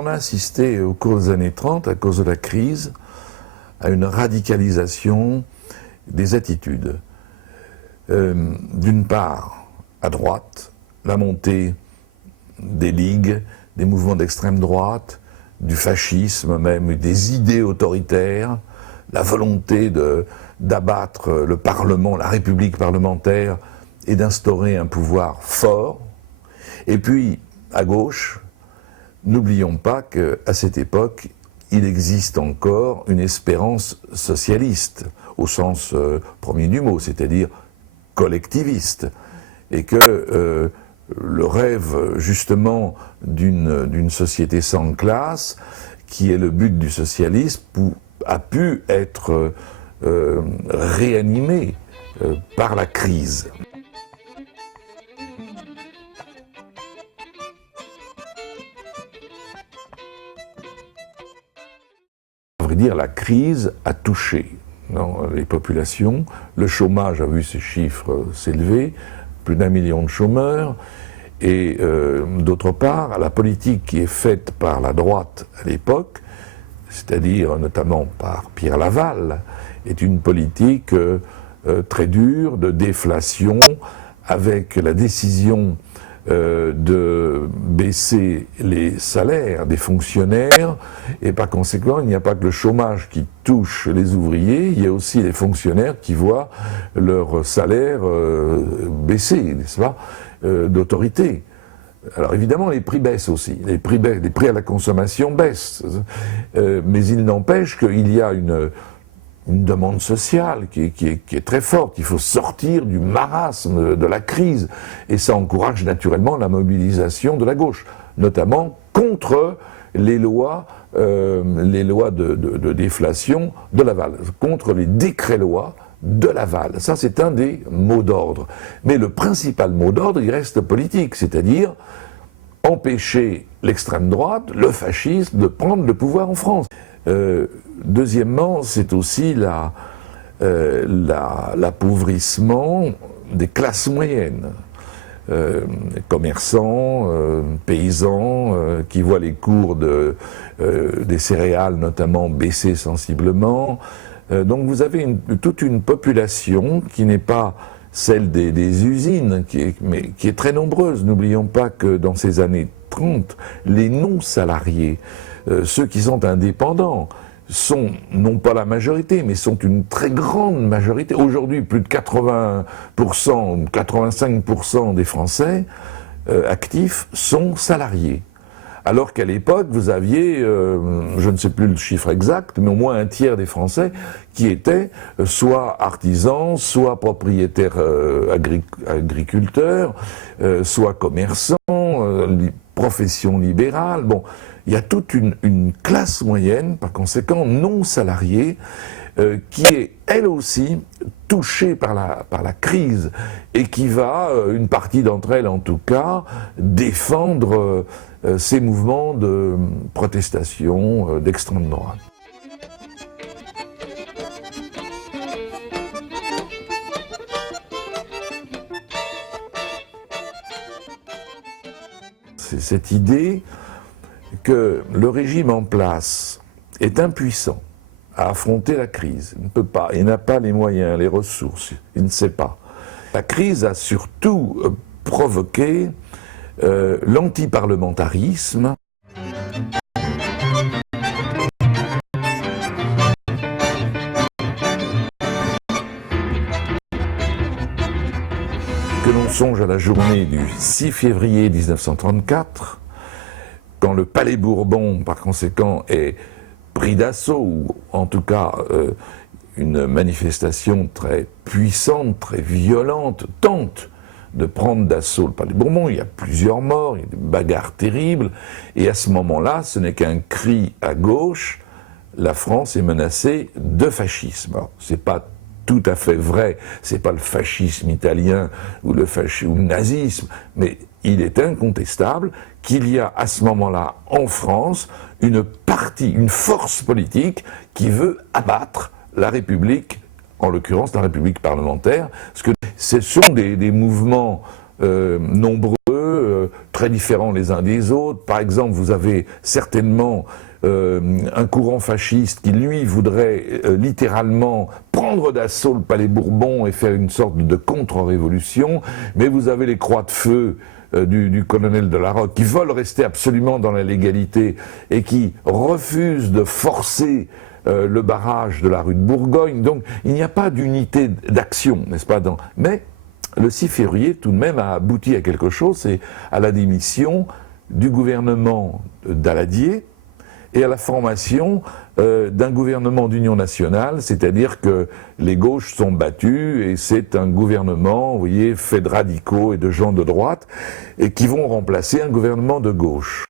on a assisté au cours des années 30, à cause de la crise, à une radicalisation des attitudes. D'une part, à droite, la montée des ligues, des mouvements d'extrême droite, du fascisme même, des idées autoritaires, la volonté d'abattre le Parlement, la République parlementaire, et d'instaurer un pouvoir fort. Et puis, à gauche, n'oublions pas qu'à cette époque, il existe encore une espérance socialiste, au sens premier du mot, c'est-à-dire collectiviste, et que le rêve justement d'une société sans classe, qui est le but du socialisme, a pu être réanimé par la crise. À vrai dire, la crise a touché les populations. Le chômage a vu ses chiffres s'élever, plus d'1 million de chômeurs. Et d'autre part, la politique qui est faite par la droite à l'époque, c'est-à-dire notamment par Pierre Laval, est une politique très dure de déflation, avec la décision de baisser les salaires des fonctionnaires, et par conséquent, il n'y a pas que le chômage qui touche les ouvriers, il y a aussi les fonctionnaires qui voient leur salaire baisser, n'est-ce pas, d'autorité. Alors évidemment, les prix baissent aussi, les prix à la consommation baissent, mais il n'empêche qu'il y a une demande sociale qui est très forte. Il faut sortir du marasme de la crise, et ça encourage naturellement la mobilisation de la gauche, notamment contre les lois de déflation de Laval, contre les décrets-lois de Laval. Ça, c'est un des mots d'ordre. Mais le principal mot d'ordre, il reste politique, c'est-à-dire empêcher l'extrême droite, le fascisme, de prendre le pouvoir en France. Deuxièmement, c'est aussi l'appauvrissement des classes moyennes. Commerçants, paysans, qui voient les cours des céréales notamment baisser sensiblement. Donc vous avez toute une population qui n'est pas celle des usines, mais qui est très nombreuse. N'oublions pas que dans ces années 30, les non-salariés, ceux qui sont indépendants, sont non pas la majorité, mais sont une très grande majorité. Aujourd'hui, plus de 80%, 85% des Français actifs sont salariés. Alors qu'à l'époque, vous aviez, je ne sais plus le chiffre exact, mais au moins un tiers des Français qui étaient soit artisans, soit propriétaires agriculteurs, soit commerçants, professions libérales. Bon, il y a toute une classe moyenne, par conséquent non salariée, qui est elle aussi touchée par la crise, et qui va, une partie d'entre elles en tout cas, défendre ces mouvements de protestation d'extrême droite. C'est cette idée que le régime en place est impuissant à affronter la crise. Il ne peut pas, il n'a pas les moyens, les ressources, il ne sait pas. La crise a surtout provoqué l'antiparlementarisme. Que l'on songe à la journée du 6 février 1934, quand le Palais Bourbon, par conséquent, est pris d'assaut, ou en tout cas une manifestation très puissante, très violente, tente de prendre d'assaut le Palais Bourbon. Il y a plusieurs morts, il y a des bagarres terribles, et à ce moment-là, ce n'est qu'un cri à gauche, la France est menacée de fascisme. Alors, c'est pas tout à fait vrai, c'est pas le fascisme italien ou le nazisme, mais il est incontestable qu'il y a à ce moment-là en France une force politique qui veut abattre la République, en l'occurrence la République parlementaire, parce que ce sont des mouvements nombreux, très très différents les uns des autres. Par exemple, vous avez certainement un courant fasciste qui, lui, voudrait littéralement prendre d'assaut le palais Bourbon et faire une sorte de contre-révolution, mais vous avez les croix de feu du colonel de la Rocque qui veulent rester absolument dans la légalité et qui refusent de forcer le barrage de la rue de Bourgogne. Donc il n'y a pas d'unité d'action, n'est-ce pas? Mais le 6 février, tout de même, a abouti à quelque chose, c'est à la démission du gouvernement Daladier et à la formation d'un gouvernement d'union nationale, c'est-à-dire que les gauches sont battues et c'est un gouvernement, vous voyez, fait de radicaux et de gens de droite et qui vont remplacer un gouvernement de gauche.